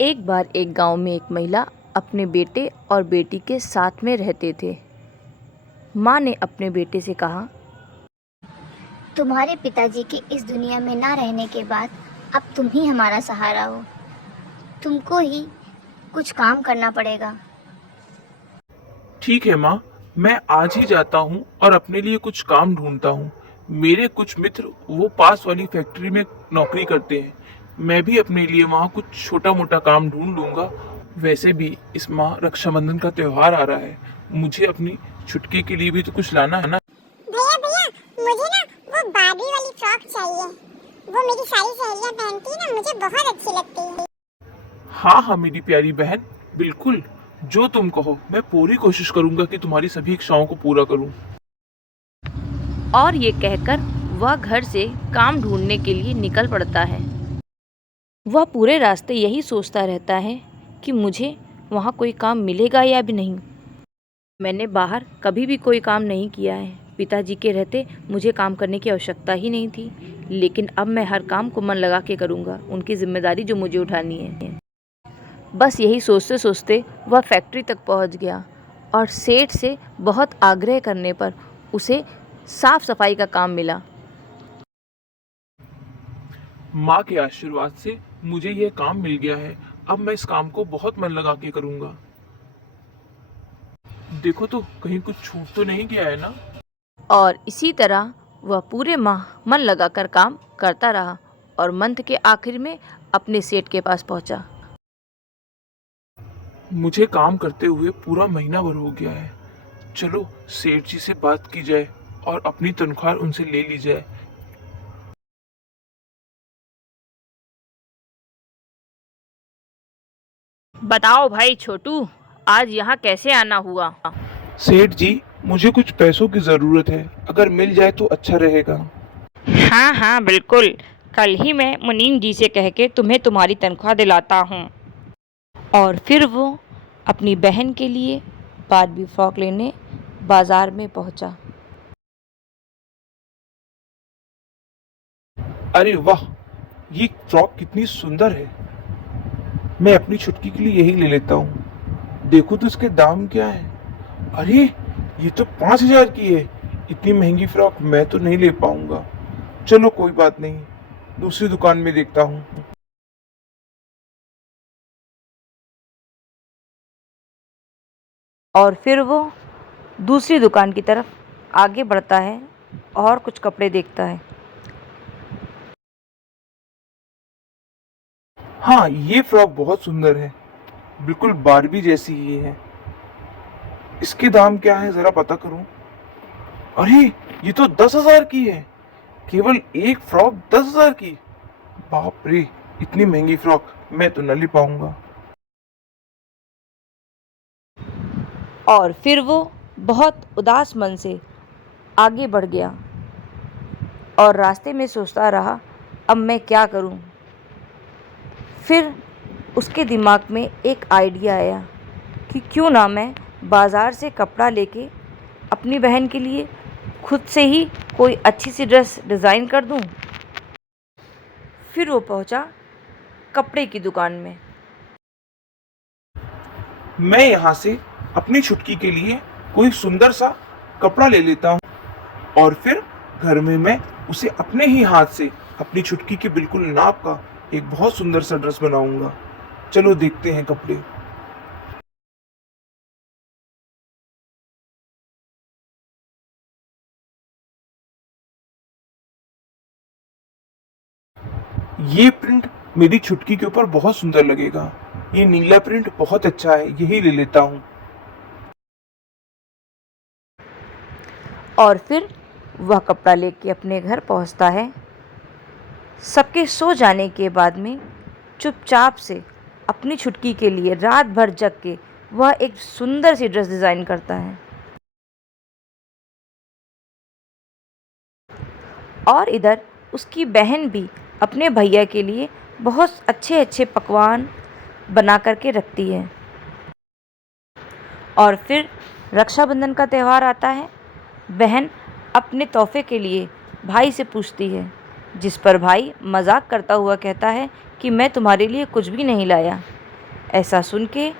एक बार एक गांव में एक महिला अपने बेटे और बेटी के साथ में रहते थे। माँ ने अपने बेटे से कहा, तुम्हारे पिताजी के इस दुनिया में ना रहने के बाद अब तुम ही हमारा सहारा हो। तुमको ही कुछ काम करना पड़ेगा। ठीक है माँ, मैं आज ही जाता हूँ और अपने लिए कुछ काम ढूंढता हूँ। मेरे कुछ मित्र वो पास वाली फैक्ट्री में नौकरी करते हैं। मैं भी अपने लिए वहाँ कुछ छोटा मोटा काम ढूंढ लूंगा। वैसे भी इस माह रक्षाबंधन का त्योहार आ रहा है, मुझे अपनी छुटकी के लिए भी तो कुछ लाना है ना। भैया भैया, मुझे ना वो बार्बी वाली फ्रॉक चाहिए। वो मेरी सारी सहेलियां पहनती है ना, मुझे बहुत अच्छी लगती है। हाँ हाँ मेरी प्यारी बहन, बिल्कुल जो तुम कहो, मैं पूरी कोशिश करूंगा कि तुम्हारी सभी इच्छाओं को पूरा करूं। और ये कहकर वह घर से काम ढूंढने के लिए निकल पड़ता है। वह पूरे रास्ते यही सोचता रहता है कि मुझे वहाँ कोई काम मिलेगा या भी नहीं। मैंने बाहर कभी भी कोई काम नहीं किया है। पिताजी के रहते मुझे काम करने की आवश्यकता ही नहीं थी, लेकिन अब मैं हर काम को मन लगा के करूँगा, उनकी जिम्मेदारी जो मुझे उठानी है। बस यही सोचते सोचते वह फैक्ट्री तक पहुँच गया और सेठ से बहुत आग्रह करने पर उसे साफ सफाई का काम मिला। माँ के आशीर्वाद से मुझे यह काम मिल गया है। अब मैं इस काम को बहुत मन लगा के करूंगा। देखो तो कहीं कुछ छूट तो नहीं गया है ना। और इसी तरह वह पूरे माह मन लगाकर काम करता रहा और मंथ के आखिर में अपने सेठ के पास पहुंचा। मुझे काम करते हुए पूरा महीना भर हो गया है। चलो सेठ जी से बात की जाए और अपनी तनख्वाह उनसे ले ली जाए। बताओ भाई छोटू, आज यहाँ कैसे आना हुआ? सेठ जी, मुझे कुछ पैसों की जरूरत है, अगर मिल जाए तो अच्छा रहेगा। हाँ हाँ बिल्कुल, कल ही मैं मुनीम जी से कह के तुम्हें तुम्हारी तनख्वाह दिलाता हूँ। और फिर वो अपनी बहन के लिए बारबी फ्रॉक लेने बाजार में पहुंचा। अरे वाह, ये फ्रॉक कितनी सुंदर है। मैं अपनी छुटकी के लिए यही ले लेता हूँ। देखो तो इसके दाम क्या है। अरे ये तो 5,000 की है। इतनी महंगी फ्रॉक मैं तो नहीं ले पाऊंगा। चलो कोई बात नहीं, दूसरी दुकान में देखता हूँ। और फिर वो दूसरी दुकान की तरफ आगे बढ़ता है और कुछ कपड़े देखता है। हाँ, ये फ्रॉक बहुत सुंदर है, बिल्कुल बारबी जैसी ही है। इसके दाम क्या है जरा पता करूं। अरे ये तो 10,000 की है। केवल एक फ्रॉक 10,000 की। बाप रे, इतनी महंगी फ्रॉक मैं तो न ले पाऊंगा। और फिर वो बहुत उदास मन से आगे बढ़ गया और रास्ते में सोचता रहा, अब मैं क्या करूं। फिर उसके दिमाग में एक आइडिया आया कि क्यों ना मैं बाज़ार से कपड़ा लेके अपनी बहन के लिए खुद से ही कोई अच्छी सी ड्रेस डिज़ाइन कर दूं। फिर वो पहुंचा कपड़े की दुकान में। मैं यहाँ से अपनी छुटकी के लिए कोई सुंदर सा कपड़ा ले लेता हूँ और फिर घर में मैं उसे अपने ही हाथ से अपनी छुटकी के बिल्कुल नाप का एक बहुत सुंदर सा ड्रेस बनाऊंगा। चलो देखते हैं कपड़े। ये प्रिंट मेरी छुटकी के ऊपर बहुत सुंदर लगेगा। ये नीला प्रिंट बहुत अच्छा है, यही ले लेता हूँ। और फिर वह कपड़ा लेके अपने घर पहुंचता है। सबके सो जाने के बाद में चुपचाप से अपनी छुटकी के लिए रात भर जग के वह एक सुंदर सी ड्रेस डिज़ाइन करता है। और इधर उसकी बहन भी अपने भैया के लिए बहुत अच्छे अच्छे पकवान बना करके रखती है। और फिर रक्षाबंधन का त्यौहार आता है। बहन अपने तोहफे के लिए भाई से पूछती है, जिस पर भाई मजाक करता हुआ कहता है कि मैं तुम्हारे लिए कुछ भी नहीं लाया। ऐसा सुन के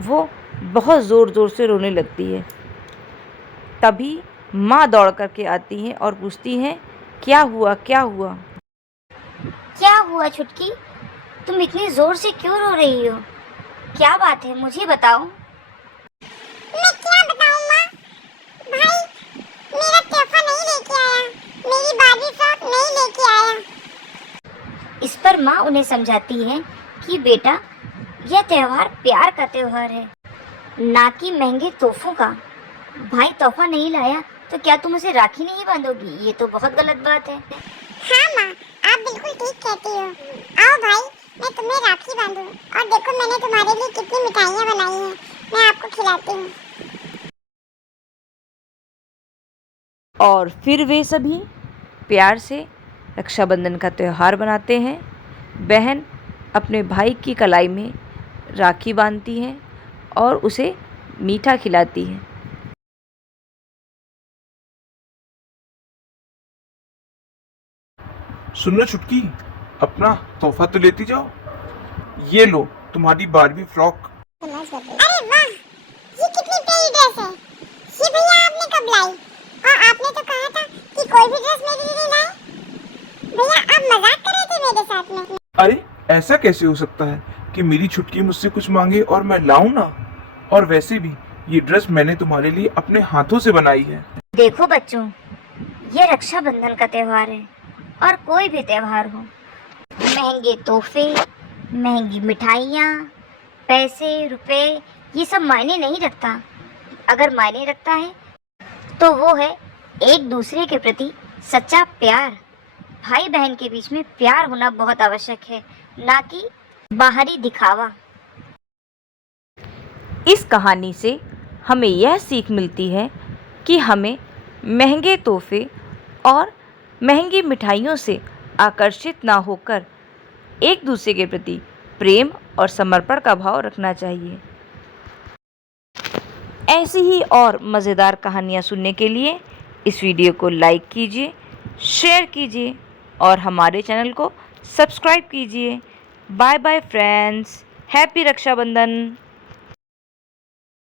वो बहुत ज़ोर ज़ोर से रोने लगती है। तभी माँ दौड़ करके आती हैं और पूछती हैं, क्या हुआ क्या हुआ? क्या हुआ छुटकी? तुम इतनी जोर से क्यों रो रही हो? क्या बात है, मुझे बताओ। मैं क्या बताऊं माँ? भाई मेरा तोहफा नहीं लेके आया, मेरी बार्बी फ्रॉक नहीं लेके आया। इस पर माँ उन्हें समझाती है कि बेटा, यह त्योहार प्यार का त्योहार है, ना कि महंगे तोहफों का। भाई तोहफा नहीं लाया तो क्या तुम उसे राखी नहीं बांधोगी? ये तो बहुत गलत बात है। हाँ माँ, आप बिल्कुल ठीक कहती हो। आओ भाई, मैं तुम्हें राखी बांधूं। और देखो मैंने तुम्हारे लिए कितनी मिठाइयाँ बनाई हैं, मैं आपको खिलाती हूँ। और फिर वे सभी प्यार से रक्षाबंधन का त्यौहार मनाते हैं। बहन अपने भाई की कलाई में राखी बांधती है और उसे मीठा खिलाती है। सुनो छुटकी, अपना तोहफा तो लेती जाओ। ये लो तुम्हारी बारबी फ्रॉक। अरे वाह, ये कितनी प्यारी ड्रेस है। ये भैया आपने कब लाई? और आपने तो कहा था कि कोई भी ड्रेस मेरे लिए नहीं लाई। भैया आप मजाक कर रहे थे मेरे साथ में। अरे ऐसा कैसे हो सकता है कि मेरी छुटकी मुझसे कुछ मांगे और मैं लाऊं ना? और वैसे भी ये ड्रेस मैंने तुम्हारे लिए अपने हाथों से बनाई है। देखो बच्चों, ये रक्षाबंधन का त्योहार है और कोई भी त्योहार हो, महंगे तोहफे, महंगी मिठाइयाँ, पैसे, रुपए, ये सब मायने नहीं रखता। अगर मायने रखता है तो वो है एक दूसरे के प्रति सच्चा प्यार। भाई बहन के बीच में प्यार होना बहुत आवश्यक है, ना कि बाहरी दिखावा। इस कहानी से हमें यह सीख मिलती है कि हमें महंगे तोहफे और महंगी मिठाइयों से आकर्षित ना होकर एक दूसरे के प्रति प्रेम और समर्पण का भाव रखना चाहिए। ऐसी ही और मज़ेदार कहानियाँ सुनने के लिए इस वीडियो को लाइक कीजिए, शेयर कीजिए और हमारे चैनल को सब्सक्राइब कीजिए। Bye bye friends, happy Rakshabandhan.